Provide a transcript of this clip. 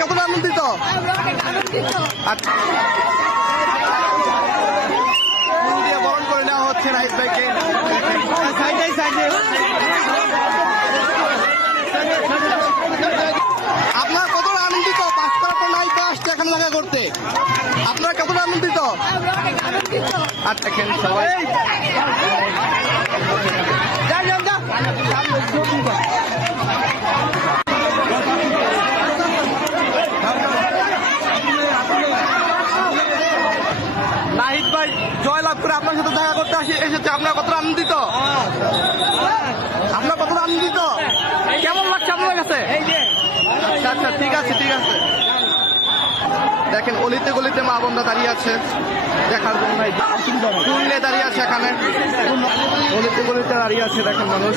কতটা আনন্দিত? আচ্ছা, ফুল দিয়ে বরণ করে নেওয়া হচ্ছে নাহিদ ভাইকে। আপনার কতটা আনন্দিত? 5 তারা পর নাহিদ ভাই আসছে এখানে দেখা করতে, আপনার কতটা আনন্দিত? আর দেখেন সবাই নাহিদ ভাই জয়লাভ করে আপনার সাথে দেখা করতে এসেছে। আপনার কতটা আনন্দিত? আপনার কতটা আনন্দিত? কেমন লাগছে আপনার কাছে? আচ্ছা আচ্ছা, ঠিক আছে ঠিক আছে। দেখেন অলিতে গলিতে মা বোনরা দাঁড়িয়ে আছে দেখার জন্য, ফুল নিয়ে দাঁড়িয়ে আছে এখানে, অলিতে গলিতে দাঁড়িয়ে আছে দেখেন মানুষ।